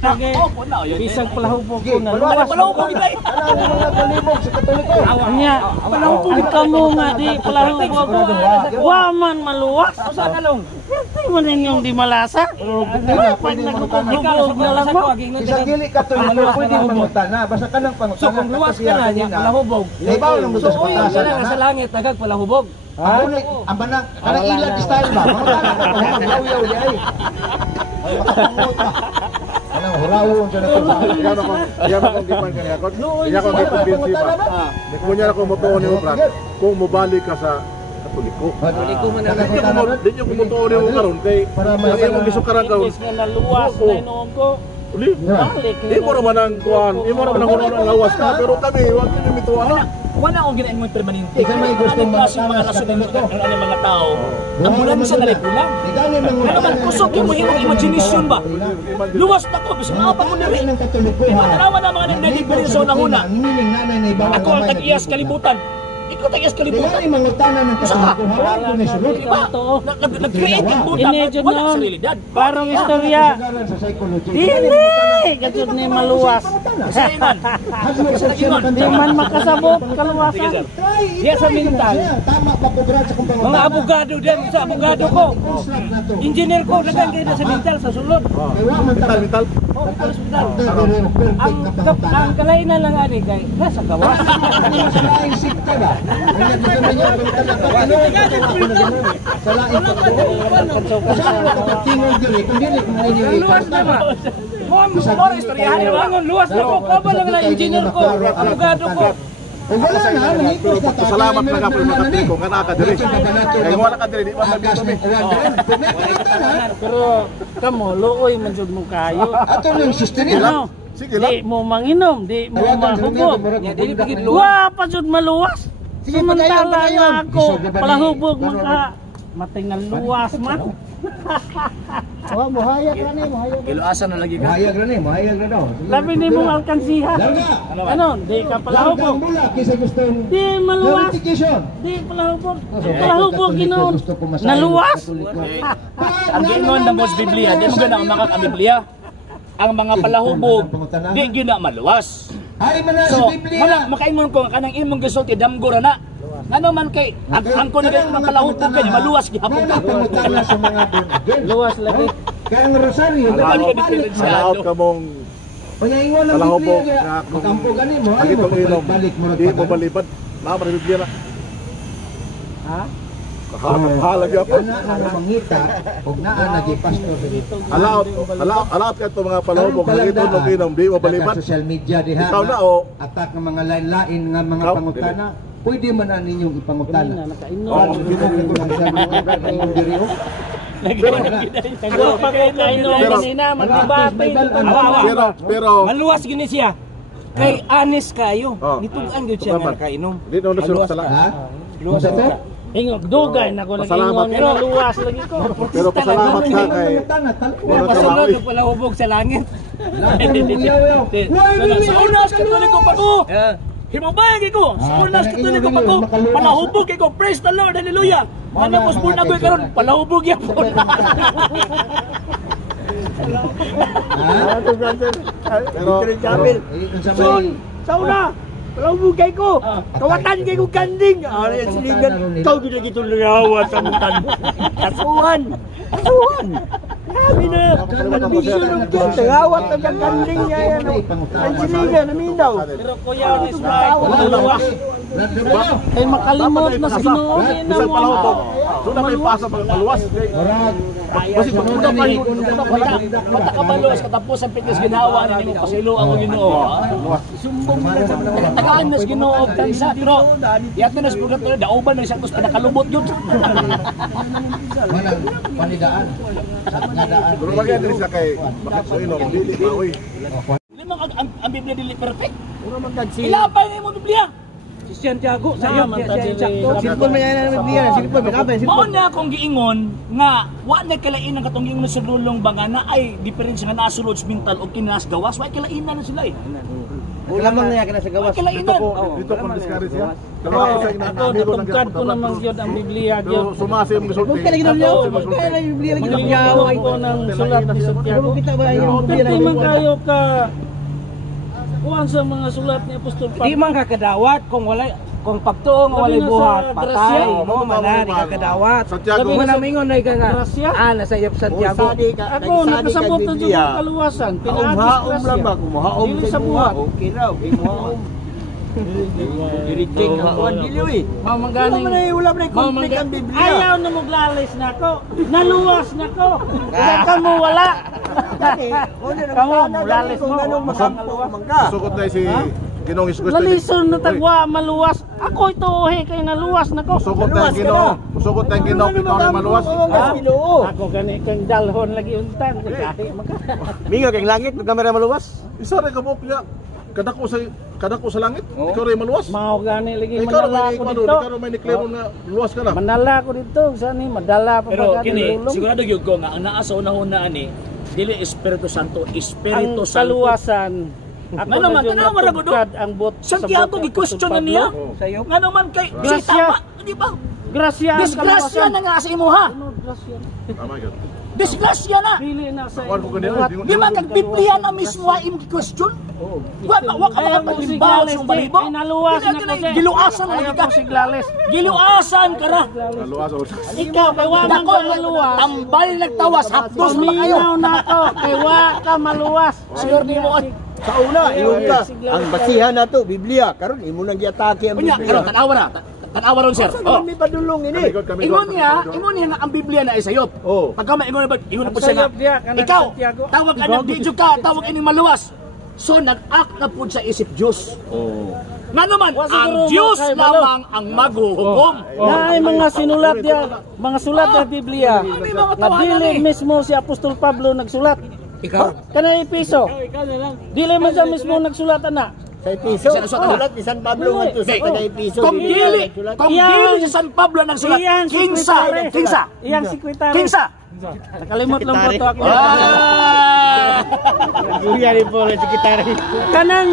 basta kay bisag palahubog ko na luwas. Palahubog gid. Palibog sa Katoliko. Nya, palahubog kamo nga di palahubog ko. Wa man maluwas. Usa ka long. Hindi man ninyong di malasa. Pag nagkukublog na lang mo. Isang gili Katoliko pwede mangutana. Basta ka nang pangutana. So kung luwas ka na niya palahubog. Ibaw lang mo sa patasan na. Sa langit dagag palahubog. Ang banang kanang ilag style ba? Mangutana ka pa yaw-yaw di ay. Anong hurawon sa nato. Yan akong gipan kaniya ko. Iya ko gikonbinsi ba. Kunya ako motuon ni Brad. Kung mobalik ka sa Katoliko. Katoliko man na Di nyo kumutuon ni mo karon kay ang imong gisukaran karon. Is nga naluwas na inoon ko. Uli. Imo naman ang kuan. Imo naman ang lawas ka pero kami wag niyo mituwa na. wala akong ginain mo permanente. Ikaw may gusto mga nasusunod ng mga tao. Ang bulan mo sa nalipulang. Ano man, kusog yung mahirong imagination ba? Luwas na ko, bisa mga pa ko na rin. Matarawan na mga nagdelivery sa unang-una. Ako ang tag-iyas kalibutan. Ikaw tag-iyas kalibutan. Usa ka. Diba? Nag-create yung buta. Wala sa realidad. Parang istorya. Dili! Katod ni maluwas. Saiman. Di man makasabot kaluwasan. Diya sa mental. Mga abogado din sa abogado ko. Engineer ko nagkagay na sa mental sa sulod. Mental. Ang kalainan lang ani kay nasa gawas. Moro istoryahan naman luwas na ko. Kabal lang na engineer ko, abogado ko. Salamat na kapag makatiko nga naka diri. Kay wala ka diri di man nagtuloy. Pero kamo luoy man jud mo kayo. Ato yung sustainable. Ano? Sige lang. Di mo manginom, di mo mahubog. Dili pigid luwas. Wa pa jud maluwas. Samantala nga ako palahubog man ka matingal luwas man. Oh, mohayag ra ni, mohayag. Kiloasan na lagi ka. Mohayag ra daw. Labi ni mong alkansiha. Ano? Di ka palahubog. Kisa gusto Di maluwas. Di palahubog. Palahubog ginoon. Naluwas. Ang gingon ng Mos Biblia, di mo gana makakabiblia. Ang mga palahubog, di gina maluwas. Ay man So, sa Biblia. wala makaingon ko kanang imong gisulti damgura na. Ano man kay ang ko na palahubog kay maluwas gihapon ka. Pangutana sa mga born. Luwas lagi. Kaya ang rosaryo, Salaot ka mong pangaingon ng palahubog Biblia. na kung Magkampo gani mo, ay itong ilong, balik mo di mo balibad. Mama na Biblia na. Ha? Kahalag ako. Ana mangita, ug naa nagi pastor dito. Alaot ka ito mga palahubog. Nakita mo inom, di mo balibad. Social media diha. Ikaw na o. Atak ng mga lain-lain nga mga Ikaw? pangutana. Pwede man na ninyong Dili ipangutana. na nakainom. Ano ginagawa ko lang sabi ko ang diri o. Wa pa kay kainom kanina magdebate. Pero Maluwas gini siya. Kay honest kayo. Oh. Nitugan gyud siya nga kainom. di na nasunod sa Ha? Luwas Sa to? Ingog dugay na ko Pasalamat nag-ingon pero luwas lagi ko. Pero pasalamat ka kay Wala pasunod og palahubog sa langit. Sa unas katulik ko pa ko. Himabayag ko. Sa unas katulik ko pa ko. Palahubog kay ko. Praise the Lord. Hallelujah. Mana ko sport na ko karon palahubog yapon. Pero Son, sauna. Palahubog kay ko. Kawatan kay ko kanding. Ano yan siligan. Ikaw ginagito lalawa sa mutan. Kasuhan. Kasuhan. Sabi na. Nagbisyon ng kyan. Tagawat ng kanding niya yan. Ang siligan. Naminaw. Pero kuya ni Sprite luwas. Ay makalimot na sa Ginoo ni na Isang mo. palahubog. Doon na may pasa pag maluwas. Kasi pagpunta pa yun. Mata ka maluwas katapos ang pitis ginawa na nimo pasilo ang Ginoo. Sumbong mo na. Tagaan mas Ginoo tansa pero yato na sa pagdato dauban na siya kus pinakalubot yun. manang panidaan. Sa ngadaan. Pero bagay din siya kay bakit so inom, dili ba oy. Lima ang Biblia dili perfect. Puro man kagsi. Ilapay na mo Biblia. Si Santiago sayo man ta dili. Silpon man yan ang Biblia, silpon man Mao na akong giingon nga wa na kalain ang katong giingon sa dulong banga na ay diferensya nga nasulod sa mental o kinas gawas wa kalainan na sila eh. Lamang na kina sa gawas. Kilainan. Dito ko discourage siya. Ako natungkad ko naman yun ang Biblia Pero yun. sumasi yung sulti. Kaya lagi daw niya. Kaya lagi Biblia lagi daw niya. Manglingkod ko ng sulat ni Santiago. Kita ba yung Biblia Hindi man kayo ka kuhan sa mga sulat ni Apostol Di Pablo. man kakadawat kung pagtuong Labi walay na sa buhat grasya. patay mo man di kakadawat. Santiago. Labi Kung na sa namingon na grasya. nasa iyap Santiago. Ako, nagkasabot na dyan ang kaluwasan. Pinaagis grasya. Dili sa buhat. Okay raw. Diriting ang buwan dili eh. Mamangganing. Wala man conflict ang Biblia. Ayaw na maglalis na ko. Naluwas na ko. Kaya kamu wala. Kamu, mulalis mo. Sukot na si Ginoong Isus Kristo. Lalison na tagwa, maluwas. Ako ito, kaya naluwas na ko. Sukot na yung Ginoo. Sukot na yung Ginoo. Ikaw na maluwas. Ako gani kang dalhon lagi untan. Mingo kay langit ug kamera maluwas. Isa rin ka mo piya. Kadako sa langit. Ikaw rin maluwas. Mao gani lagi Ikaw madala rin ko may dito. ikaw rin may niklaro na luwas ka na. Manala ko dito, sani madala pa Pero ba kini, dulong. sigurado gyud ko nga ang naa sa una-una ani dili Espiritu Santo, Ang Espiritu Santo. kaluwasan. Ako Nga naman, na dyan tanawa ra ko, natugkad ang bot sa Santiago bot ni gi-question na Apostol niya. Pablo. Nga naman kay Grasya. tama, di ba? Grasya ang Disgrasya kaluwasan. na nga sa imo ha. Ano, grasya? Tama yun. Disgrasya na. Pili na sa Kuwan ko ganyan. buhat. Di ba kag Biblia na mismo ay imong question? Wa ka Ayaw mo makapaglimbaw siglales, sa balibo. ay naluwas na ko, te. Giluasan na Ayaw ka. mo siglales. Giluasan ka ra. Luwas o. Ikaw, kay wa man Dako ka maluwas. tambal nagtawas hapdos pa kayo. Paminaw na ako, kay wa ka maluwas. Sir ni mo Sa una, ingon ka, ang basihan na to, Biblia. Karon imo nang giatake ang Unya, Biblia. karon tanawa ra. Tanawa ron sir. Saan Oh. kami padulong ini? Ingon niya nga ang Biblia na isayop. Oh. Pagka maingon ba, ingon na po siya Sayop diya, nga. kanang Ikaw, Santiago. tawag ka ng di ka, tawag ini maluwas. So nag-act na po sa isip Diyos. Oh. Nga naman, Wa ang siguro Diyos kay Malo. lamang ang maghuhukom. Na ay mga sinulat diya, mga sulat ng Biblia. Ano yung mga Na tawanan dili eh? mismo si Apostol Pablo nagsulat. Ikaw. Kanang Episo. Dili man siya mismo nagsulat ana. Sa Episo, sulat ni San Pablo nga to sa Okay. taga Episo. Kung dili si San Pablo nang sulat, Iyang sekretary. Kinsa. Iyang sekretary. Kinsa. Nakalimot lang po to ako. Ah! Guya ni po sa gitara. Kanang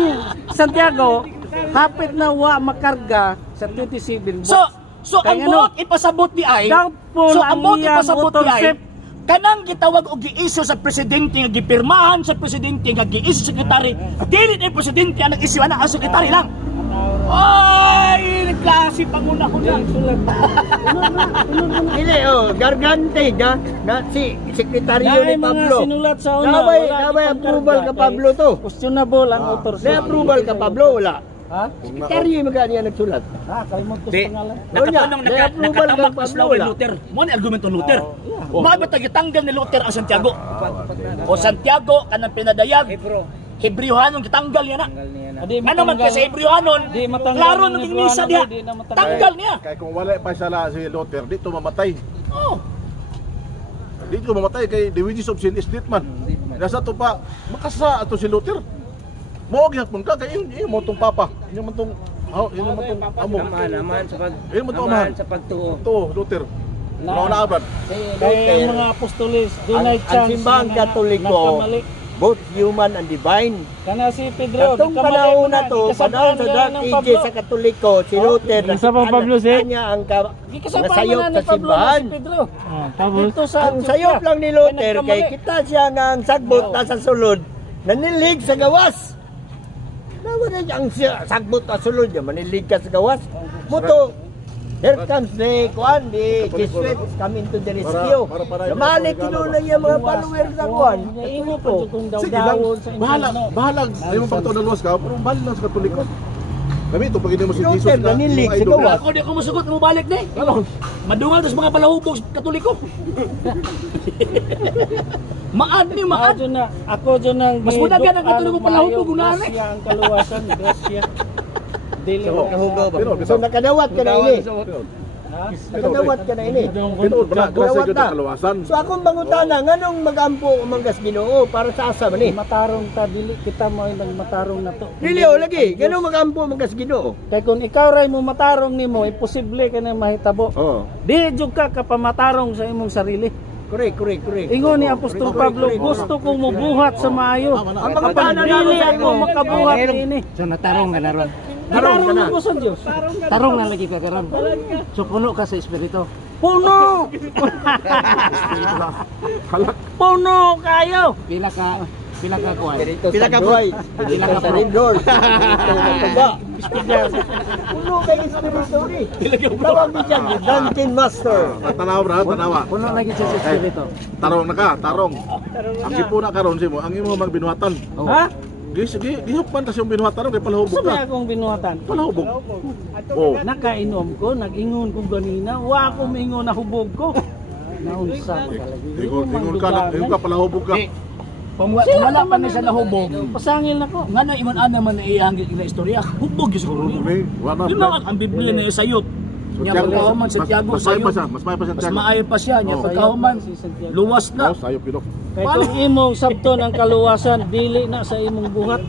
Santiago, hapit na wa makarga sa 27 So ang Kaya ano? buot ipasabot di ay. Doubtful So ang ang buot iyang ipasabot di ay. motorship. Kanang gitawag og giisyu sa presidente nga gipirmahan sa presidente nga giisyu sa sekretary. Dili ni presidente ang nag-isyu ana ang sekretary lang. Ay, klase panguna-una. Dili gargante na si sekretaryo Dahil ni mga Pablo. sinulat sa una. Nabay wala approval ka Pablo to. Questionable ang authorship. May approval ka Pablo wala. Ha? Sekretaryo magani ang nagsulat. Kalimot ko Di, sa pangalan. nakatanong May approval nakatamak kang pa Pablo, sila ni wala? Luther. Mo ni argumento ni Luther. Maabot gitanggal ni Luther ang Santiago. O Santiago kanang pinadayag. Hebrewhanon gitanggal niya na. Di Ano man kasi Hebrewhanon, Di matanggal klaro ng nung Hebrewhanon, ginisa diha. di na matanggal. Tanggal niya. Kaya kung wala pa siya si Luther, dito mamatay. Oh. Dito mamatay kay the wages of sin is death man. Nasa to pa, makasa ato si Luther. Mo gyapon ka kay yung mo tong papa. Yung mo tong yun mo tong amo. Aman sa pag Yun mo tong amahan. sa pagtuo. To Luther. Nauna abad. Kaya ang mga apostolis, dunay Ang chance. simbahang na Katoliko, nagkamali. both human and divine. Kana si Pedro, Katong nagkamali panahon na, na to, gikasabaan panahon sa nila Dark ng Ages Pablo. sa Katoliko, si Luther, Isa pa Pablo, si? niya ang Gikasabaan nasayop na sa ni Pablo na simbahan. si Pedro. Dito sa Ang sayop lang ni Luther, Kaya kay nagkamali. kita siya nga ang sagbot nasa sulod, nanilig sa gawas. Nawala niya ang sagbot na sulod niya, manilig ka sa gawas. Muto, here comes the Jesuits coming to the rescue. Namali kinulang yung mga followers sa kuan. Imo pa kung Sige lang, daw-dawon sa bahala, inyo. bahala. Ayaw mo pagtaon ng luwas ka, pero bahala lang sa Katoliko. Kami ito, pag hindi mo si Luther, Jesus na, nanilig yung sa idol gawas. na. Ako di ako masugot mo balik ni. Ano? Madungal dos mga palahubog Katoliko. Maan ni maan. Ako dyan na, ako dyan ang Mas mudagan ang Katoliko palahubog una ni. Grasya ang kaluwasan, grasya. Dili Oo. mo Pero, So nakadawat ka na ini. Nakadawat ka na ini. Pinood ba na, klase yun ang kalawasan. So akong bangutana, nganong magampo ang manggas Ginoo para sa asa man ni? matarong ta dili kita mo ay nagmatarong na to. Dili o lagi, ganong magampo ang manggas Ginoo? Kay kung ikaw ray mo matarong nimo, imposible ka na mahitabo. Oh. Di jud ka kapamatarong sa imong sarili. Correct. Ingon ni Apostol Pablo, gusto kong mabuhat sa maayo. Ang mga Kapag tanan dili na ako makabuhat ini. So natarong ka na ron. Tarong ko sa Diyos. Tarong na lagi ka karon. So puno ka sa espiritu. Puno! Puno kayo! Pila ka kuan. Pila ka buhay. Pila ka sarindor. Puno kay espiritu ni. Tawag ni siya Duncan Master. Tanawa bra, tanawa. Puno lagi siya sa espiritu. Tarong na ka, tarong. Ang sipuna karon simo, ang imo magbinuhatan. Ha? Sige, dihukman tas yung binuhatan kay palahubog Sabi ka. akong binuhatan. Palahubog. Oh. Nakainom ko, nag-ingon ko ganina. Wa ako mingon na hubog ko. Naunsa ko talaga. Ingon ka palahubog ka. Wala pa na siya nahubog. Pasangil na ko. Nga na iman-ana man iang istorya. Hubog yung siguro niya. Wala. Yun lang ang Biblia na sayot. Nya pagkahuman sa Tiago Mas may pa sayot. siya, mas may pa siya. Mas maayo pa siya. Nya pagkahuman luwas na. Sayop pinok. Kaya kung imong sabton ang kaluwasan, dili na sa imong buhat.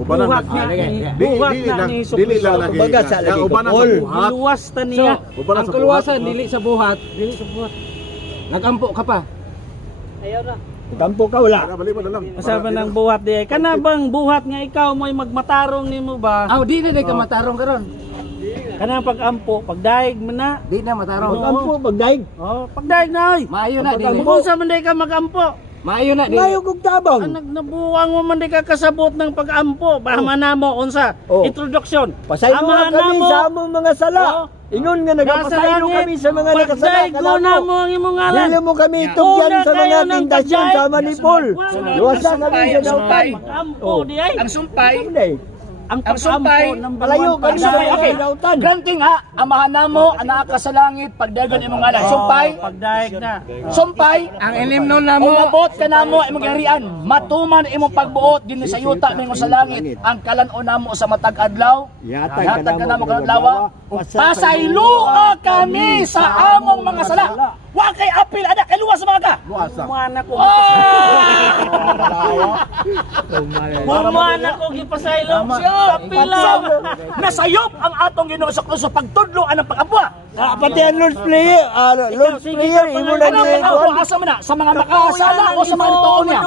Ubanan Buhat na. na. Buhat na ni Dili lang lagi. Kumbaga sa lagi Ubanan sa kupol. buhat. Luwas ta niya. Ubanan Ang sa kaluwasan buhat. dili sa buhat. Dili sa buhat. Nagampo ka pa. Ayaw na. Kampo ka wala. Bali mo na lang. Kasama ng buhat di. Kana bang buhat nga ikaw mo'y magmatarong nimo ba? Aw di na ka matarong karon. Kana pag-ampo, pagdaig mo na. Di na matarong. Kampo pagdaig. Oh, pagdaig na oy. Maayo na dili. Kung sa man di ka mag-ampo, Maayo na dili. Ngayo kog tabang. ang nagnabuwang mo man di ka kasabot ng pag-ampo. Bahama mo unsa? Oh. Introduction. Pasaylo Amahan kami mo. sa among mga sala. Oh. Ingon nga Nasa nagapasaylo langit, kami sa mga nakasala. pagdaig ko na mo ang imong ngalan. Dili mo kami tugyan Una sa mga kayo ng tindasyon pagdaig. sa Manipol. Luwasa kami sa dautan. Mag-ampo di ay. Ang sumpay, Ang ang sumpay, pag-ampo number Palayo one kami sa pagdaig. okay. mga dautan. Granting ha, amahan na mo, anak ka sa langit, pagdagan imong ngalan. Sumpay, Pagdaig na. sumpay, Ang ilimnon na mo. umabot ka na mo imong garian, matuman imong pagbuot din sa yuta ningo sa langit. Ang kalan-o namo sa matag adlaw, yatag ka namo kadlaw. Pasaylua kami sa among mga sala. Wa kay apil anak kay luwas mga ka. Luasa. Kumana ko. Ah! Kumana ko gipasaylo. Siya, Kapila. nasayop ang atong Ginoo sa krus sa pagtudlo anang pag-abwa. Pati ang Lord's Prayer, Lord's Prayer, imo na Anong pag-abwa asa man na sa mga makasala o sa mga tuon niya.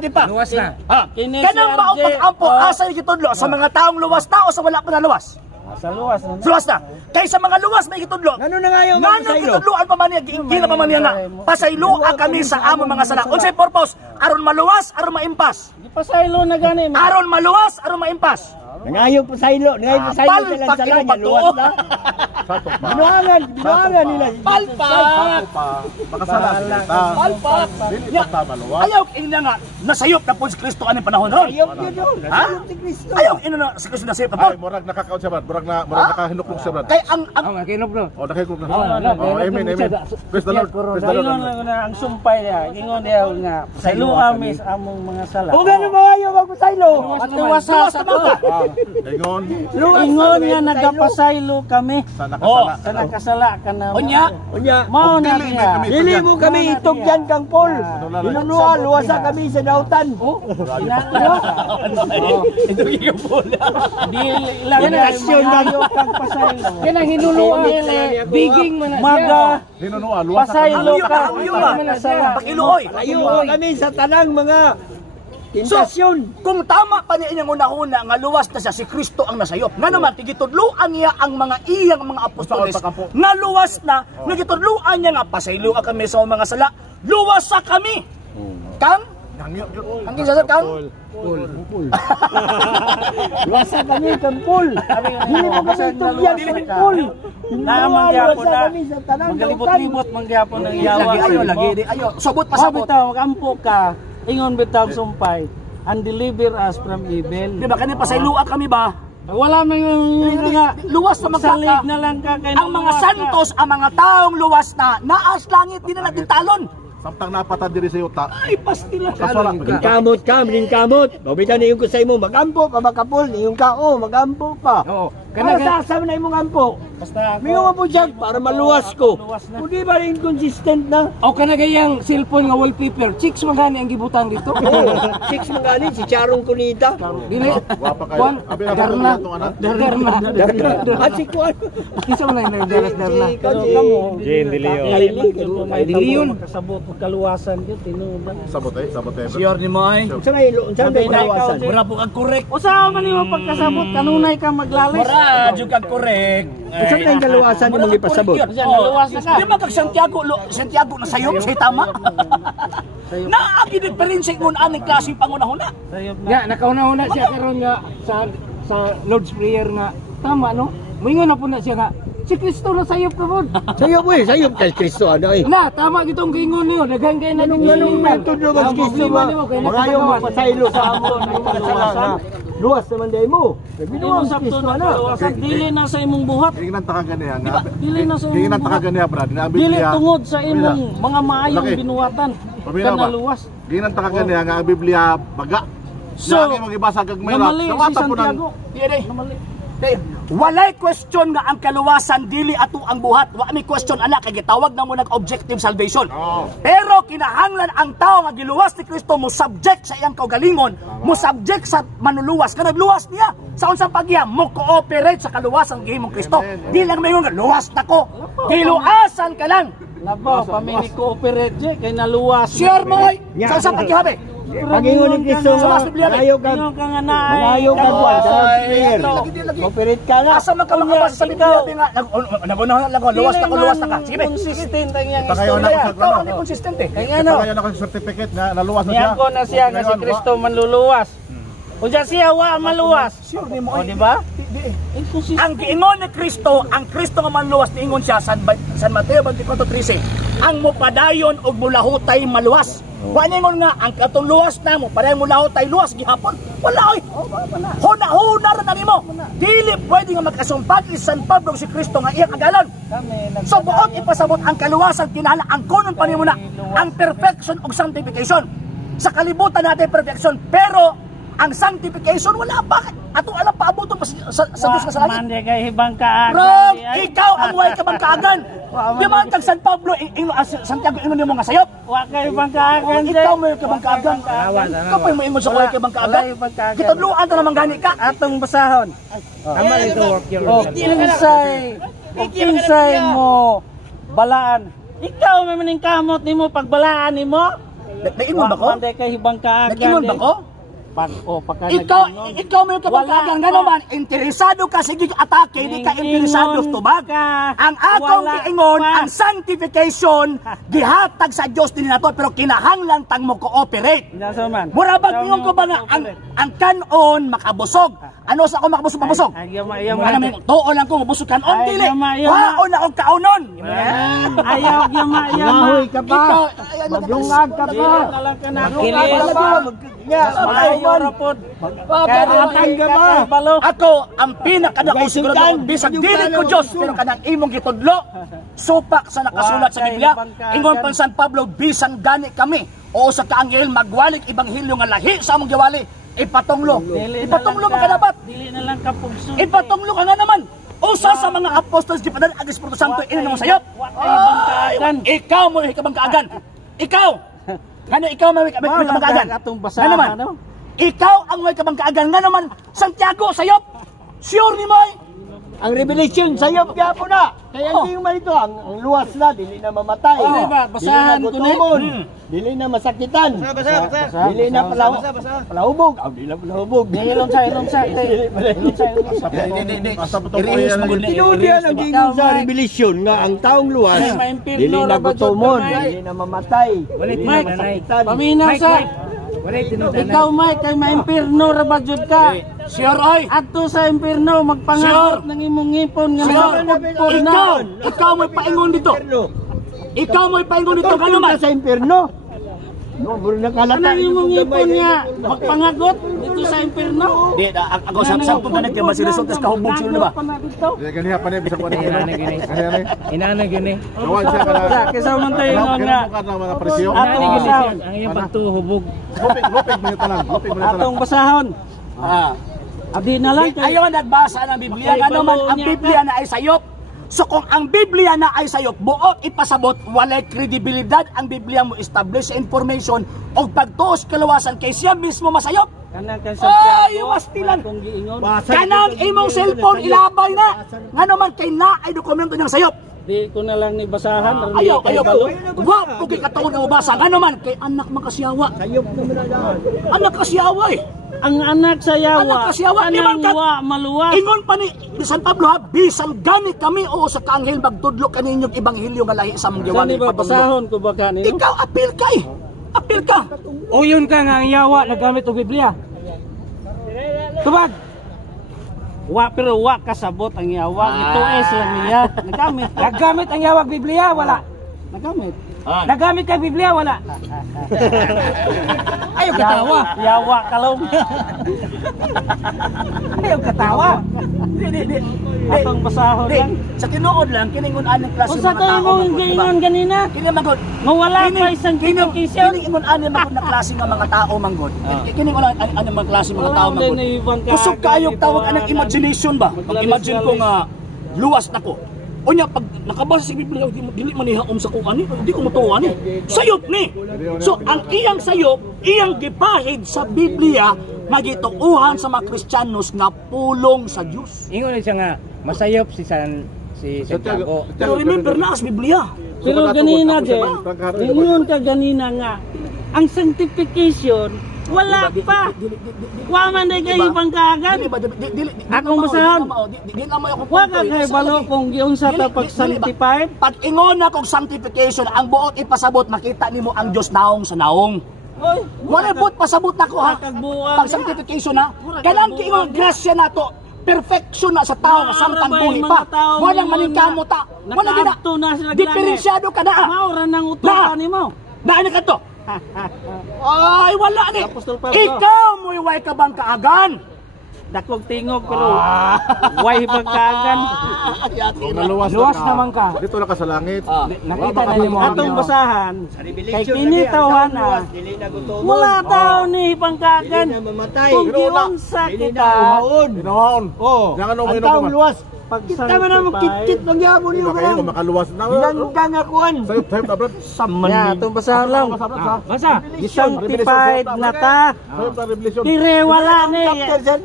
Tipa. Luwas na. Ha, Kini kanang si mao RJ, pag-ampo asa yung gitudlo sa mga taong luwas na o sa wala pa na luwas. Sa luwas na. Luwas na. Kay sa mga luwas may gitudlo. Ano na nga yung Ngano gitudloan pa man niya, giingkila pa man niya nga. Pasayloa kami sa among mga sala. Unsay purpose? Aron maluwas, aron maimpas. Gipasaylo na gani. Aron maluwas, aron maimpas. Nangayo pa saylo sila Palpak sala imong niya, luwas patuo. na. Satok pa. Binuangan nila. Palpak. Makasala kita. Palpak. Dili pa tama luwa. Ayaw ina nga nasayop na po si Kristo aning panahon ron. Ayop yun yun. Ha? Nasayop si Kristo. Ayaw ina na si Kristo nasayop na po. Ay, murag nakakaon siya brad. Murag nakahinuklong siya brad. Kay ang Ang makinog no. Oh, nakahinuklong na. wala. Oh, amen. Praise the Lord. Praise the Lord. Ingon lang na ang sumpay niya. Ingon niya nga. Pasaylo kami sa among mga sala. Kung gano'n mga ayaw magpasaylo. Luwas sa mga. Ingon Ingon nga nagapasaylo kami. sa nakasala. Sa nakasala ka na. Unya, Unya, Mao na Dili niya. kami dili mo kami itugyan kang Paul. Binunuha, luwasa kami sa dautan. ito yung bola. Di ilang Yan ang aksyon na. maayo kang pasaylo. Yan ang hinuluan. Biging man na siya. Maga Hinunuan, luwas pasaylo ka. Hangyo ba? Pakiluoy. Layo kami sa tanang mga tentasyon. Kung tama pa niya inyang una-una nga luwas na siya si Kristo ang nasayop. Nga naman tigitudluan niya ang mga iyang mga apostoles. Nga luwas na, nagitudluan niya nga pasayloan kami sa mga sala. Luwas sa kami. Kang ang kinsa kang Luwasa kami kang Paul. Dili mo kami itugyan kang Paul. Naman Binunuha, gyapon luwasa na. kami sa tanang dautan. Magalibot-libot man gyapon ng yawa. lagi ayo lagi di ayo. Subot Sabi pasabot. bitaw magampo ka. Ingon bitaw sumpay. And deliver us from evil. Di ba kani pasayloan kami ba? Wala man yung nga Luwas na salig magkaka. na lang ka kay Ang mga santos, ang mga taong luwas na naas langit di na natin talon. Samtang napatad diri sa yuta. Ay pastila. Kasala. Kamot ka, maning kamot. Babitan na yung kusay mo, magampo pa ba kapul? Yung ka, magampo pa. Oo. Kana sa asam na imong ampo. Basta ako. Mingo mabujag para maluwas ko. Luwas na. Kung di ba rin consistent na? O ka na gayang cellphone nga wallpaper, chicks magani ang gibutang dito. Six magaling, si Charong Kunita. Dili. Wapa kayo. Kuan, Abi na Darna. itong anak. Darna. At si Kuan. Kisa mo na yung Darna. Pero kamo, Jane De Leon. Ay, De Leon. Kasabot kaluwasan yun, tinudan. Sabot eh. Sure ni mo ay. Saan ay kawasan? Mura po kag correct. Usaha man mo pagkasabot, kanunay ka maglalis. Mura jud kag correct. Saan ay kaluwasan ni mga ipasabot? Naluwas na ka. Di ba kag Santiago na sayop say tama? Naagi diferensya ngun aning klaseng pangunahuna. Sayop na. Ya, nakauna-una siya karon nga sa Lord's Prayer nga tama no. Moingon na po na siya nga si Kristo na sayop ka pod. Sayop eh, sayop kay Kristo ano eh. Na, tama gitong giingon niyo, daghan kay na Anong metodo ng Kristo ba? Mga yung mapasaylo sa amon, ang kaluwasan. Luwas naman dahil mo. Sabi Dili mo mo ang sakto Kristo na na. kaluwasan. Dili na sa imong buhat. Gingan ta kaganiya nga. Dili na sa Gingan imong ta buhat. kaganiya brad. Na Dili Biblia. tungod sa imong mga maayong Laki. binuwatan. Pabila ba? Kanaluwas. Gingan ta kaganiya nga ang Biblia baga. So, Nga ang magibasa kag mayra. namali si Kawata po Santiago. Dire. Namali. Walay question nga ang kaluwasan dili ato ang buhat. Wa may question ana kay gitawag na mo nag objective salvation. Pero kinahanglan ang tao nga giluwas ni Kristo mo subject sa iyang kaugalingon, mo subject sa manuluwas. Kanang luwas niya sa unsang paggiya mo cooperate sa kaluwasan gihimong Kristo. Di lang mayon nga luwas na ko. Giluasan ka lang. Labo, pamini cooperate je kay naluwas. Sure mo ay sa unsang paggihabi. Pagingon ni Kristo Sa nga, mas Biblia, ayaw ka, Ingon ka nga na. ayaw ka buwan sa prayer. Lagi. Operate ka na. Asa man ka makabasa sa Biblia nga nagunahan lang ko luwas na ko luwas na ka. Sige. Consistent ang iyang Pakayo na istorya. ko Ikaw ang consistent eh. Kaya Ano? ano, Kaya na certificate nga naluwas na siya. niyan ko na siya nga si Kristo manluluwas. Unya siya wa maluwas. Sure ni mo. O di ba? Inconsistent. Ang giingon ni Kristo, ang Kristo nga manluwas niingon siya San Mateo 24:13. Ang mopadayon og mulahutay maluwas. Wa ningon nga ang katong luwas na mo padayon mulahutay luwas gihapon. Wala oy. Huna ra na nimo. Dili pwede nga magkasumpad ni San Pablo si Kristo nga iyang agalon. So buot ipasabot ang kaluwasan kinahanglan ang kunon pa nimo na ang perfection og sanctification. Sa kalibutan natin perfection pero ang sanctification wala pa. Ato alam paabuton pa sa Diyos ka sa langit. Mande kay hibang ka. Bro, ikaw ang way ka bang kaagan? Di ba ang San Pablo, Santiago, ingon mo nga sayop? Wa kay hibang kaagan. Ikaw may ka bang kaagan? Ikaw pa yung ingon sa way ka bang kaagan? Kitadluan ka naman gani ka. Atong basahon. Tama ito work your kinsay mo balaan. Ikaw may maning kamot nimo pagbalaan nimo. Naingon ba ko? Mande kay hibang kaagan. Naingon ba ko? Ikaw may ka bang kaagan nga naman, interesado ka sige atake, di ka interesado tubag. Ang akong giingon, ang sanctification, gihatag sa Diyos din nato, pero kinahanglan tang mo cooperate. Nasa man. Murabag ningon ko ba nga ang kanon makabusog? Ano sa ako makabusog mabusog? Ano may tuo lang ko mabusog kanon dili. Waon na og kaunon. Ayaw yama. Mahoy ka pa. Magdungag ka pa. Makilis. Ayaw rapod. Karatang ka pa. Ako ang pinakadako siguro bisag dili ko Dios pero kanang imong gitudlo supak sa nakasulat sa Biblia. Ingon pa San Pablo bisan gani kami o sa kaanghel magwalik ibanghilyo nga lahi sa among giwali. Ipatunglo man ka dapat. Dili na lang kapugso. Ipatunglo ka nga naman. Usa sa mga apostles gipadala ang Espiritu Santo ino mo sayop. Ikaw mo hikabang kaagan. Ikaw. Ano ikaw may kabang kaagan? Nga naman. Ikaw ang may kabang kaagan nga naman. Santiago sayop. Sure ni mo. Ang revelation sayop gyapon na. Kaya hindi man ito ang luwas na dili na mamatay. Oh, basahan ko ni. Dili na masakitan. Dili na palahubog. Dili na palahubog. Dili sa. Tinudian ang gingon sa revelation nga ang taong luwas dili na gutomon, dili na mamatay. Dili na masakitan. Paminaw sa. Ikaw Mike kay maimpirno ra ba jud ka? Sure oy. Adto sa impirno magpangagot ng imong ngipon nga Ikaw may paingon dito. Ikaw may paingon dito nga naman. Sa impierno. No, buro na kalata. Ano imong ngipon nga magpangagot dito sa impirno? Di ako sa puntanet kay masiresultas kahubog sila ba? Ganiya pa niya bisag ko ni. Inana gini. Kawan siya ka. Kaysa man tayo ingon nga. mga presyo. Atong basahon. Ang iyong pagtuhubog. Lupig mo nito lang. Atong basahon. Abdi na lang kay Ayaw nagbasa ng Biblia nga naman ang Biblia na ay sayop. So kung ang Biblia na ay sayop, buot ipasabot, walay kredibilidad ang Biblia mo establish sa information o pagtuos kalawasan kay siya mismo masayop. Kanang kay Ay, Santiago. wastilan. Kung giingon. Kanang imong cellphone ilabay na. Nga naman kay na ay dokumento ng sayop. Di ko na lang ni basahan. Ayaw ko. Wa ko kay katawon nga mabasa. Nga naman kay anak makasiyawa. Sayop naman na daan. Anak kasiyawa eh. Ang anak sa yawa. Anak kasiyawa. Anang wa maluwas. Ingon pa ni San Pablo ha, bisan gani kami o sa kaanghel magtudlo kaninyong ibanghilyo nga lahi sa mga Saan giwali ba basahon ko ba kanino? Ikaw apil ka eh. Apil ka. O yun ka nga ang yawa nagamit og Biblia. Tubag. Wa pero wa kasabot ang yawa. Ito lang niya. Nagamit. Nagamit ang yawa og Biblia wala. Nagamit. Nagamit kay Biblia wala. Ayaw katawa. Yawa kalong. Ayaw katawa. Di. Atong basahon Di. lang. Sa tinuod lang kiningon anang klase Kung sa to mo giingon ganina. Kini magod. Mawala pa isang education. Kiningon anang magod na klase nga mga tao manggod. Kiningon anang mga klase mga tao Wala manggod. na ibang Kusog kayong tawag anang imagination ba? Pag-imagine ko nga luwas na ko. O niya, pag nakabasa sa Biblia, dili man ihaom sa kuan ni, di ko matuwa ni. Sayop ni. So, ang iyang sayop, iyang gipahid sa Biblia, magituuhan sa mga Kristiyanos nga pulong sa Dios. Ingon siya nga masayop si Santiago. Pero remember na sa Biblia. Pero ganina de, ingon ka ganina nga, ang sanctification wala pa. Wa man day kay ibang kaagad. Akong basahan. Wa ka kay balo kung giunsa ta pag sanctified. Pag ingon na kong sanctification, ang buot ipasabot, makita nimo ang Dios naong sa naong. Oy, Wala buot pasabot na ko ha. Pag sanctification ha. Kanang kiingon grasya na to. Perfection na sa tao nga samtang buhi pa. Walang maningkamo ta. Wala gina. Diferensyado ka na. Maura nang utusan nimo. Daan ka to. Ay, wala ni. Ikaw mo iway ka bang kaagan? Dakog tingog pero way pagkaagan. Luwas naman ka. Dito lang ka sa langit. Nakita na nimo Atong basahan. Kay kini tawhana. Wala tao ni pangkaagan. Kung giunsa kita. Ginoon. Oh. Jangan mo Ang ino taong pa. luwas. Pag Kita man na magkit-kit ng yabo niyo Kayo karon. makaluwas na. Hinanggang akuan. Sayop tablet. Ya, atong basahan lang. Basa. Sanctified na ta. Sayop ta revelation. Dire wala ni.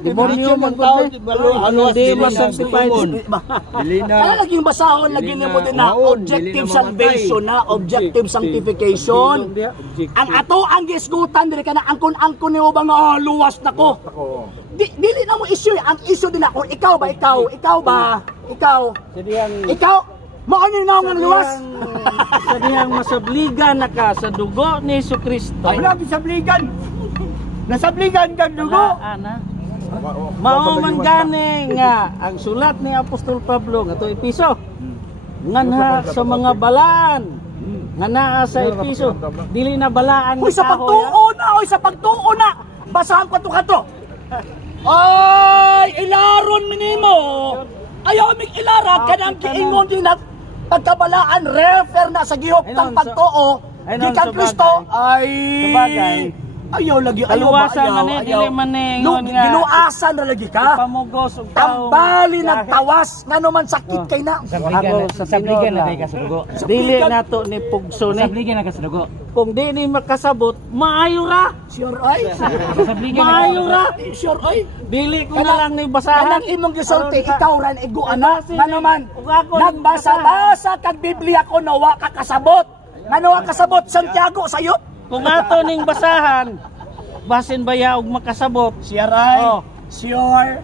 Demonyo man tao di balo Ano di ma-sanctified. Kaya naging basahon, naging mo din na objective salvation na objective sanctification. Ang ato ang gisgutan diri kana angkon-angkon nimo ba nga luwas nako. Dili na mo issue, ang issue din ako ikaw ba ikaw mao ni naong ang luwas. Sa dihang masabligan na ka sa dugo ni Jesucristo. Ay nabi sabligan. Nasabligan kang dugo. Ana. Mao man gani nga ang sulat ni Apostol Pablo nga to Episo. Nganha sa mga balaan nga naa sa Episo. Dili na balaan Uy, ni sa kahoy. sa pagtuo na. Basahan ko to. Ay, ilaron minimo. Ayaw mig ilara kanang kiingon din na pagkabalaan refer na sa gihuptang pagtuo gikan Kristo ay Sabagay. ayaw lagi Kaluwasan man eh, dili man eh, ingon nga. ginuasan na lagi ka. Pamugos og tawo. Tambali nagtawas ngano man sakit kay na. Sa sabligan na kay ka sa dugo. Dili nato ni pugso ni. Sabligan na ka sa dugo. Kung di ni makasabot, maayo ra. Sure ay. Maayo ra. Sure ay. Dili ko na lang ni basahan. Kanang imong gisulti ikaw ran iguan na. Ngano man. Ug ako ning Nagbasa-basa kag Biblia ko nawa ka kasabot. Ngano ka kasabot Santiago sayo? Kung ato ning basahan, basin baya og makasabot. Sure ay. Oh. Sure.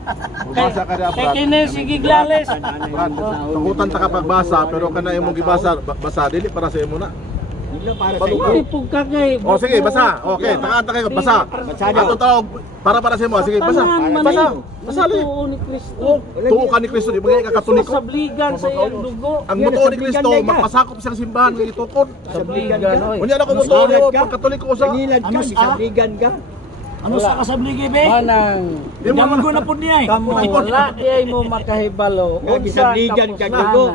Basa ka Kay dapat. kini sige glales. Takutan ta ka pagbasa pero kana imong gibasa basa dili para sa imo na. Dili pug ka kay. Oh sige, basa. Okay, takaan ta kayo basa. Ato tawag para sa imo. Sige, basa. Basa. Basa li. Tuo ni Kristo. Tuo ka ni Kristo, di ba ka katoliko? Sabligan sa iyang dugo. Ang mutuo ni Kristo, magpasakop siyang simbahan ng itukod. Sabligan oy. Unya na ko mutuo ni pag katoliko ko sa. Ngilad ka, sabligan ka. Ano sa kasabligi be? Manang Daman ko na po niya eh. kamo wala iyay mo makahibalo Nga, gisabligan ka, Gago.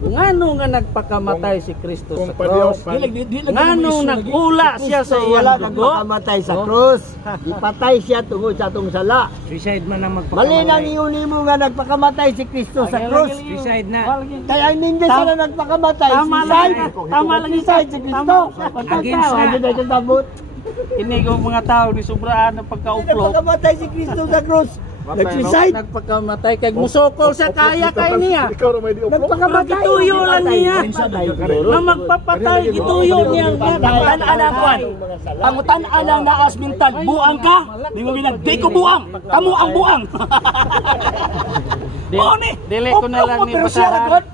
ngano nga nagpakamatay si Kristo sa cross. Di lang Ngano nagula siya sa Wala iyang kang dugo. makamatay sa krus. Ipatay siya tungod sa atong sala. Suicide man ang Mali nang iuni mo nga nagpakamatay si Kristo sa krus. Suicide na. Kaya hindi siya na nagpakamatay. Tama lang. Tama lang Suicide si Kristo. Against na. Hindi na siya sabot. Ini ko mga tao ni sobraan ng pagka-uplok. Nagpakamatay si Kristo sa krus. Nag-suicide. Nagpakamatay kay musokol sa kaya kay niya. Ikaw na may di upload. Nagpakamatay. Gituyo lang niya. Na magpapatay, gituyo niya. Pangutan-an ang kwan. Pangutan-an ang naas mental. Buang ka. Di mo bilang, di ko buang. Kamu ang buang. Oo ni. Dili ko na lang ni Pero siya basahan. ragod.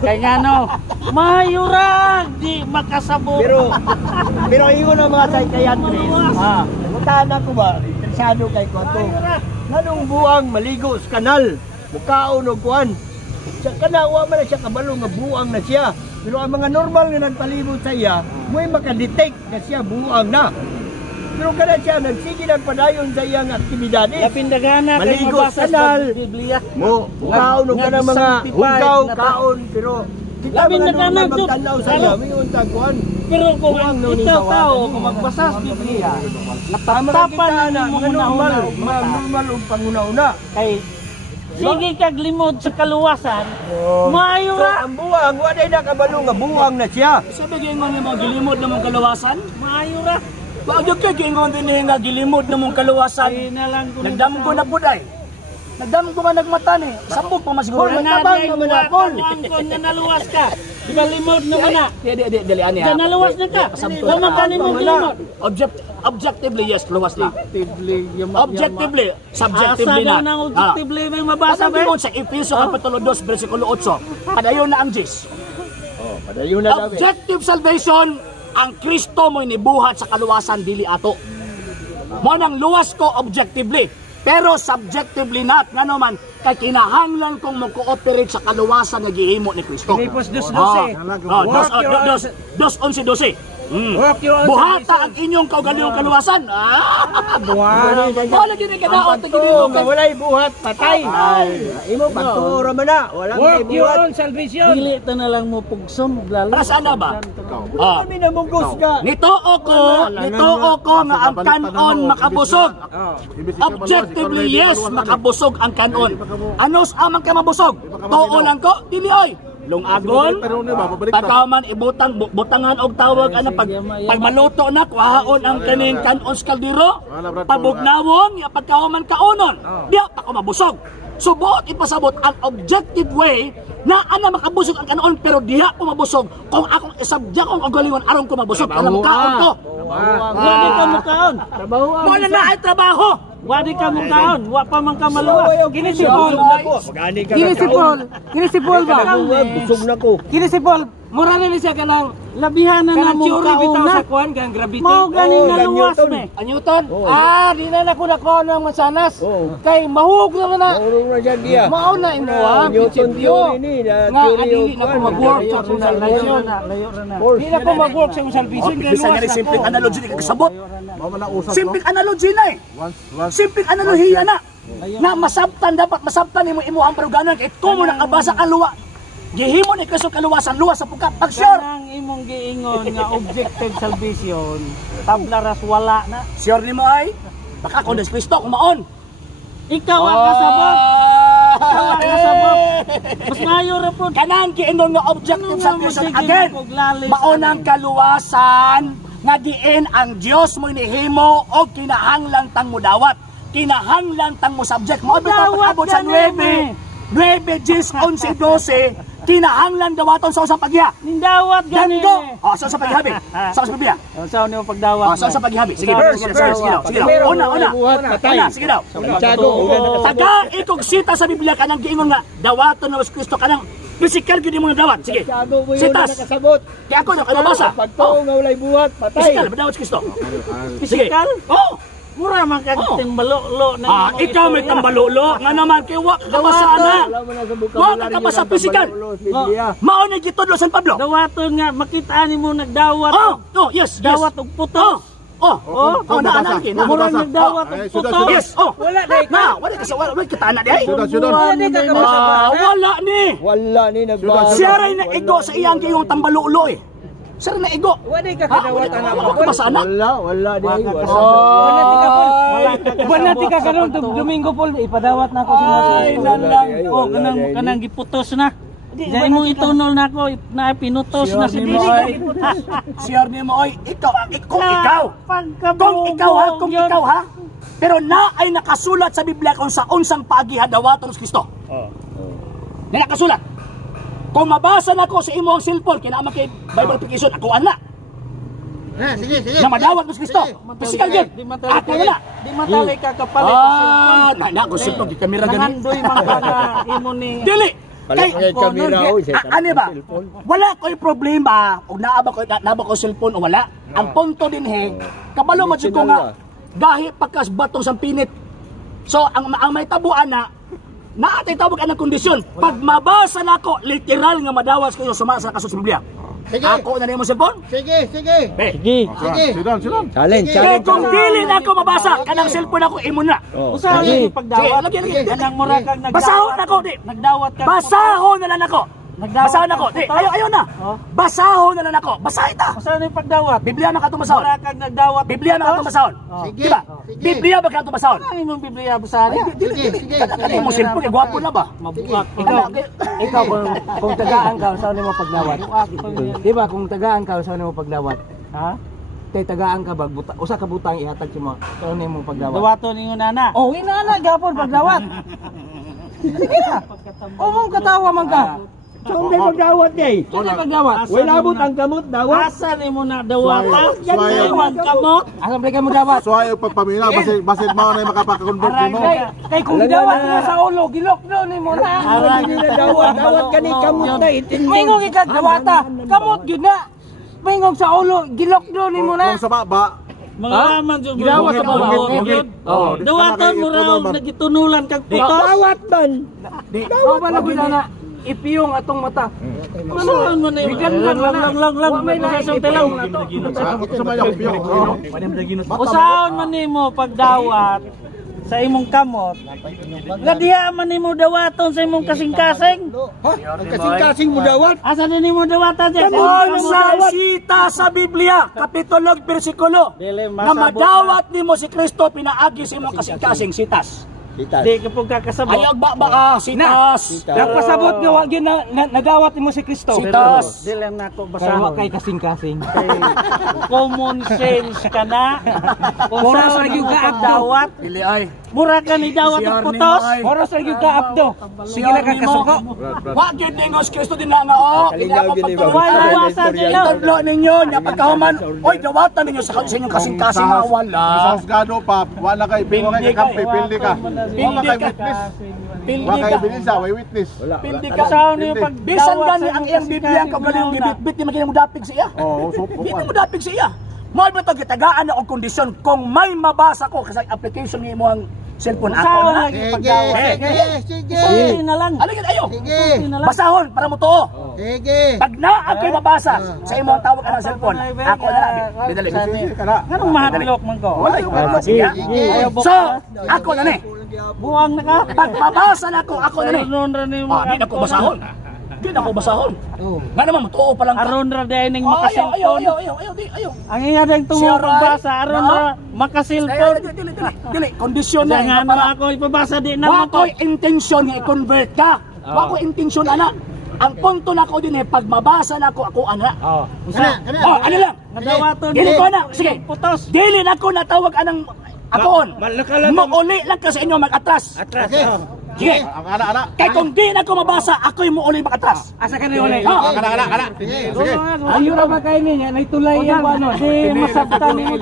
Kay ngano, mayurag di makasabot. Pero ingon ang mga psychiatrist. Puntahan ako ba? Interesado kay Kwato. Nanong buang maligo sa kanal. Mukaon o kuan. Sa kanawa man na siya kabalo nga buang na siya. Pero ang mga normal nga nagpalibot sa iya, mo'y makadetect na siya buang na. Pero kada siya nagsige ng padayon sa iyang aktibidades. Lapindagana kay Maligo mabasa sa kanal. sa Biblia. Kaon o ka ng mga hugaw, kaon. Pero kita Labi mga na normal ganang, Jud. magtanaw sa iya, may untag kuan. Pero kung Buang no ni ikaw sawa. tao, kung magbasa sa Biblia, Tama natatapan kita na na, mo mga normal, mga mata. normal o panguna-una. Kay sige kag limod sa kaluwasan, So, mayura, ang buwang, wala na kabalo nga buwang na siya. Sabi kayo nga mga gilimod na mong kalawasan. mayura. Bagyo kayo kayo din nga gilimod na mong kalawasan. Ay na lang kung Nagdamgo na po day. Nagdamgo man nagmata ni. Sabog pa masiguro. Paul, na matabang day naman na, Paul. Angkon na naluwas ka. Di ba limod naman na? Dali ani ha. Diyan naluwas na ka. Wala ka ni mo limod. Objectively yes, luwas na. Objectively, Objectively, subjectively asa na. na ng objectively may mabasa Sabi ba? mo sa Efeso kapitulo 2 bersikulo 8. Padayon na ang Jis. Padayon na daw. Objective salvation, ang Kristo mo inibuhat sa kaluwasan dili ato. Mo nang luwas ko objectively, pero subjectively not. Nga naman, kay kinahanglan kong mag-cooperate sa kaluwasan nga gihimo ni Kristo. Filipos 2:12. Dos 11-12. Work your own Buhata ang inyong kaugalingong kaluwasan. Wow. Wala din ka daot Pagto nga walay buhat, patay. Imo pagturo man na, walang may Work your buhat. own salvation. Dili ta na lang mo pugson lalo. Para saan na ba? Kami na mong ka. Nitoo ko nga ang kanon makabusog. Objectively yes, makabusog ang kanon. Anos amang ka mabusog? Too lang ko, dili oy. Lungagon, Pero ni ba babalik ta. pagkaman ibutang butangan og tawag ana pag maluto na kuhaon ang kaning kanon sa kaldero, pabugnawon ya pagkahuman kaonon. Diya pa ko mabusog. Subuot ipasabot ang objective way na ana makabusog ang kanon pero diha ko mabusog kung akong isabja kong agalingon aron ko mabusog alam kaon ko. Wadi ka mo kaon. Mo na ay trabaho. Wadi ka mo kaon. Wa pa man ka maluwas. Kini si Paul. Magani ka. Kini si Paul. Kini si Paul ba? Busog na ko. Kini si Paul. Mura na siya kanang Labihan na na kanang mo theory bitaw kaon na. sa kuan kang gravity. Mao ganing Oh, naluwas ganyan, me. Ang Newton. Di na nako na kuan ng masanas. Oh. Kay mahug naman na. Maurong na siya diya. Mao na imo ha. Newton theory ni, na Nga theory adili of na ko kuan. mag-work sa Layo salvation. na, layo na. Di na ko mag-work sa salvation kay Bisa nga luwas ni simpleng ako. analogy ni kasabot. Mama na usap no. Simpleng analogy na eh. Once Simpleng analohiya na. Na masabtan dapat masabtan imo ang baruganan kay tumo na kabasa ang luwa. Gihimo ni Kristo kaluwasan luwas sa pagka pag sure. Kanang imong giingon nga objective salvation, tablaras wala na. Sure nimo ay baka kon des Kristo kumaon. Ikaw ang kasabot. Ikaw ang kasabot. Mas mayo ra pud. Kanang giingon nga objective salvation Sige, again. maglalis. Maunang kaluwasan nga diin ang Dios mo inihimo og kinahanglan tang mudawat. Kinahanglan tang mo subject mo bitaw Dawat pag-abot sa gani, 9, 10, 11, 12, kinahanglan dawaton sa usang paghiha. Nindawat gani. Dando. Sa usang paghihabi. Sa usang Biblia. Saan nimo pagdawat? Sa usang paghihabi. Sige, Verse, sige daw. Sige daw. Una. Una, sige daw. Santiago, una na Taga ikog sita sa Biblia kanang giingon nga dawaton na si Kristo kanang physical gyud mo nga dawat. Sige. Santiago mo yun na Sitas. nakasabot. Kaya ako na mabasa. Pagto nga walay buhat, patay. Physical, madawat si Kristo. Sige. Physical? Oh. Mura man kag Oh. timbalolo na. imong Ikaw may istorya. tambalolo nga naman kay wa kabasa na. Wala mo na sa Wa vocabulary ka kabasa ng physical. Panginoon, Biblia. Mao na gitudlo San Pablo. Dawaton nga makita nimo nagdawat. Oh, yes. Dawat og puto. naanan kina. Murag nagdawat Ay, og sudah, putos. sudah. Yes, wala dai ka. Wala ka sa wala kita na dai. Sudah. Wala di ka Wala ni. Wala ni nagbago. Siya rin na igo sa iyang kayong tambalulo eh. Siya rin na igo. Wala ka kadawatan na Wala ka ba sana? Wala di. Wala di ka pol. Wala di ka karon Domingo pol ipadawat na ako sa mga. Ay, nalang. Oh, kanang giputos na. Dahil mo itunol na ako, na pinutos na si Siya ni mo ay. Siya ni mo ay kung ikaw ha. Pero na ay nakasulat sa Biblia kung sa unsang pagihadawaton sa Kristo. Na nakasulat. Kung mabasa na ko sa imo ang cellphone, kinama kay Bible application, ako ana. Sige. Na madawat mo sa Kristo. Physical yun. Ako na. Di matali ka kapalit. Na ko cellphone, di kamera gani. Nangandoy man ka na imo ni... Dili! Palit mo yung kamera o. Ano ba? Wala ko'y problema o naaba ko cellphone o wala. Ang punto din kabalo mo ko nga gahi pagkas batong sang pinit. So ang may tabuan na naatay tawag ang kondisyon. Pag mabasa na ko, literal nga madawas ko yung sumasa kaso sa Biblia. Ako na mo cellphone? Sige. Sige. Sidan. Challenge. Kaya kung dili na ako mabasa, kanang cellphone ako imo na. Usahay Sige. yung pagdawat. Sige, lagi. Kanang mura kang nagdawat. Basahon ako, di. Nagdawat ka. Basahon na lang ako. Basahon ako. Di, ayaw na. Oh. Basahon na lang ako. Basahin ta. Usahay yung pagdawat. Biblia na katong basahon. Mura kang nagdawat. Biblia na katong basahon. Sige. Diba? Biblia ba katong basahon? Ano yung Biblia basahin? Dili. Kada mo cellphone, gwapo na ba? Mabukat. Ikaw kung tagaan ka saan mo paglawat. Di ba kung tagaan ka saan mo paglawat? Ha? Tay tagaan ka ba usa ka butang ihatag si mo. Saan mo paglawat? Dawaton ninyo nana. Oh, inana gapon paglawat. Sige na. O mong katawa man ka. Saan may magdawat eh? Saan may paglawat? Wala abot ang kamot dawat. Asa ni mo na dawata? Sway. Yan iwan kamot. Asa ba mo dawat? So ayaw pagpamina, basit mo na yung makapaka-convert mo. Kay kung dawat mo sa ulo, gilok do ni mo na. Hindi na dawat ka ni kamot na itindi. Mingog ikag dawata. Kamot gyud na. Mingog sa ulo, gilok do ni mo na. Kung sa baba, Mga laman dyan. Ginawa sa baba. bukid. Oh. Dawaton mo raw, nagitunulan kag putos. Dawat man. Daw ba na na ipiyong atong mata. Ano mo na yung lang. May nasasang tilaw. sa may yung Usaon man nimo pagdawat sa imong kamot. Gadiya man nimo dawaton sa imong kasing-kasing. Kasing-kasing mo dawat. Asa na nimo dawatan dyan? Sa sita sa Biblia, kapitulo bersikulo, Dili, na masabot madawat nimo si Kristo pinaagi sa imong kasing-kasing sitas. Di ka po kakasabot. Ayaw ba sitas. Nagpasabot nga wag yun na nadawat mo si Kristo. Sitas. Dili na ako Kaya wa basahon. kay kasing-kasing. Common sense ka na. Kung Oras saan lagi yung ka dawat, Dili ay. mura ka ni dawat ang putos. Oras lagi ka abdo. Sige lang ka kasuko. Wa gyud ningos Kristo din na nga Dili ako Wala pagtuwa. wasa dyan. Itadlo ninyo nya pagkahuman. Oy dawatan ninyo sa inyong kasing-kasing nga wala. Sasgado pa, wala kay kampi, pildi ka. Wala kay witness. Pildi Wala kay ka. ebidensya, may witness. Pildi ka. Usaon niyo Bisan pagdawat gani ang iyang Biblia ang kagaling gibit-bit di maging mo dapig sa iya. Oo, so Hindi mo dapig sa iya. Mo ba to gitagaan na og kondisyon kung may mabasa ko kasi application ni mo ang cellphone ako Usaon na. lagi pagdawat. Sige. Sige na lang. Ano yun ayo? Sige. Basahon para mo to. Sige. Pag naa kay mabasa sa imong tawag ka ng cellphone, ako na lang. Bidali. Anong mahadlok man ko? Wala yung sige. So, ako na ni. Buwang na ka. Pag mabasa na ako na ni. Aron ra ni mo. Di na ko basahon. Di na ko basahon. Nga naman, tuo pa lang. Aron ra day ning Ayaw, makasilpon. ayaw. Ang iya ding tungo Siya, pagbasa aron no? ra makasilpon. Dili, kondisyon na. Jangan mo ako ipabasa di na Wa mo ko. ko'y intensyon nga i-convert ka. Wa ko'y intensyon ana. Ang punto na ko din pag mabasa na ako ana. Usa. Ano lang? Nadawaton. Dili ko na. Sige. Putos. Dili na ko natawag anang akoon. Mauli lang ka sa inyo mag-atras. Sige. Ang ana. Kaya kung di na ko mabasa, ako'y muuli mag-atras. Asa ka ni uli? Ana. Sige. Ayo ra ba kay niya naitulay yan ano? Di masabtan ni mo.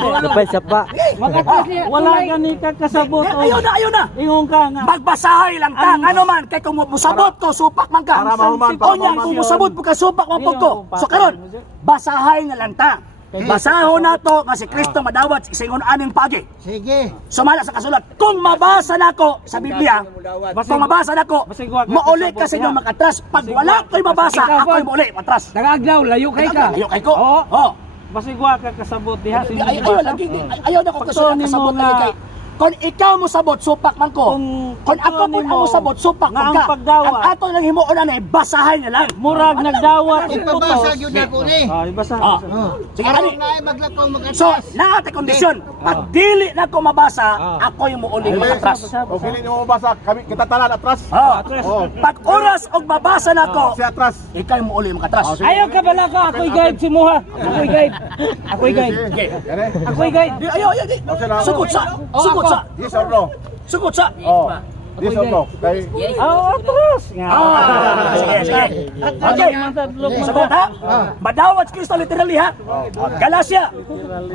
Sapa. Magatras niya. Wala ka ni kakasabot. Ayaw na. Ingon ka nga. Magbasahay lang ka. Ano man, kay kung musabot ko, supak man ka. Para mahuman, O niyan, kung musabot mo ka, supak mo po ko. So karon, basahay nga lang ta. Basahon na to nga si Kristo madawat sa ingon aning pagi. Sige. Sumala sa kasulat. Kung mabasa nako sa Biblia, kung mabasa nako, mauli ka sa inyong mag-atras. Pag wala ko'y mabasa, ako'y mauli matras. Nagaglaw layo kay ka. Ayaw kay ko. Oo. Oh. Basigwa ka kasabot diha sa Ayaw lagi, ayaw na ko kasi kasabot na kay. Kung ikaw mo sabot, supak man ko. Kung ako po mo sabot, supak man ka. Ang ato lang himuon na basahin na lang. murag nagdawat og Ipabasa putos. gyud ako ni. Ibasa. Sige, ani. Maglakaw mag-atras. So, naate kondisyon. Pag dili na ko mabasa, ako yung muuling makatras. O pili niyo mabasa, kami kita tanan atras. Pag oras og mabasa na ko, Si atras. ikaw yung muuling makatras. Ayaw ka bala ka, ako'y guide si Muha. Ako'y guide. Ako'y guide. Kani? Ako'y guide. Ayaw. Sukot sa. Yes or no? Sukot sa. Yes or no? Kay Atras. Sige. Okay. Sagot ha? Madawat Kristo literally ha? Galacia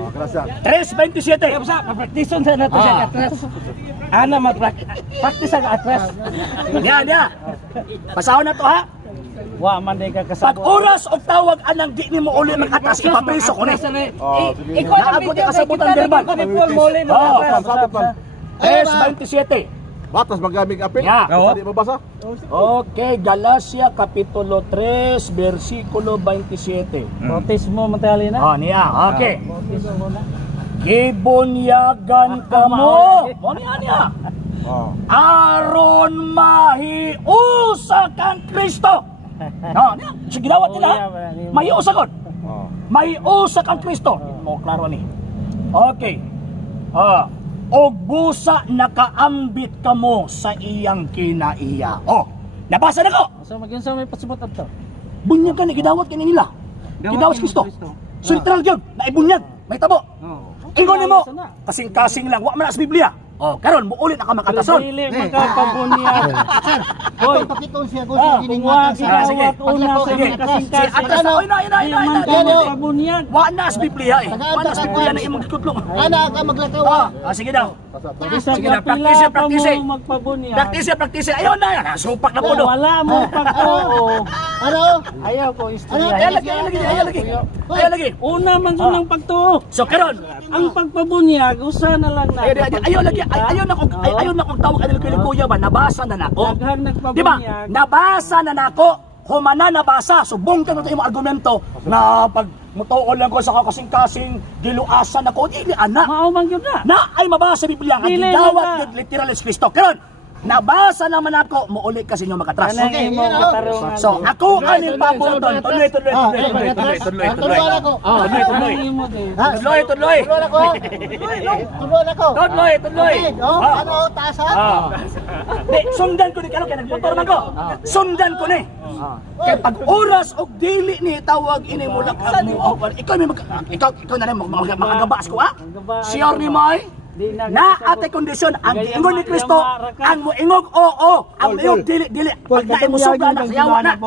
grasya. 3:27. Practice sa nato siya atras. Ana mag-practice ang atras. Yan. Pasahon na to ha? Wa man day ka Pag kasabot. oras og tawag anang di ni mo uli mag-atas, ipapriso ko ni. Ikaw ang Naabot yung kasabutan verbal. muli no. Sabot man. 3:27. Batas magamig apil. Yeah. Basta di mabasa. Okay, Galacia Kapitulo 3, versikulo 27. Bautismo matali na. Niya. Okay. Gibunyagan kamo. Niya. Aron mahiusa kang Kristo. Niya. Sige dawat nila. Mahiusa kon. Mahiusa kang Kristo. Mo klaro ni. Okay. Og busa nakaambit kamo sa iyang kinaiya. Nabasa na ko. So magin sa may pasubot adto. Bunyagan ni gidawat kini nila. Gidawat si Kristo. So literal gyud, naibunyag, may tabo. Ingon nimo, kasing-kasing lang wa man sa Biblia. Karon muulit na ka makatason. Dili makapabunyag. Hoy, Pakitong siya ko kung gining wa mata. gidawat una sa mga kasing-kasing. Atras na, Ina. Pabunyag. Wa na sa Biblia eh. Wa na sa Biblia na imong gikutlong. Ana ka maglakaw. Sige daw. Isa Sige na, ka pila practice, pa practice. mo magpabunyag. Practice. Ayaw na. Supak na po do. Wala mo pagtuo. Ano? Ayaw ko istorya. Ayaw lagi. Una man sa nang pagtuo. So karon, Ang pagpabunyag usa na lang na. ayaw na kong tawag anil kuya ba, nabasa na nako. Daghang Di ba? nagpabunyag. Nabasa na nako. Humana nabasa. Subong ka na ito yung argumento na pag mutuon lang ko sa kakasing-kasing giluasan ako. Dili, anak. Mao man gyud na. Na ay mabasa sa Biblia ang Dili gidawat na. ng literal is Kristo. Karon, nabasa naman ako, muulit kasi nyo makatras. Kanang imo katarungan. So, ako aning papunton. Tuloy. Tuloy ako. Kanang imo din. Tuloy. Tuloy ako. Tuloy ako. Tuloy. Ano taas ha? Di, sundan ko ni kaya nagmotor man ko. Sundan ko ni. Kaya pag oras og dili ni tawag ini mo laksan ni ikaw na rin makagabas ko ha. Sure ni Moy. Na ate kondisyon ang giingon ni Kristo ang moingog oo ang moingog dili pag naay mo suga na sayawa na.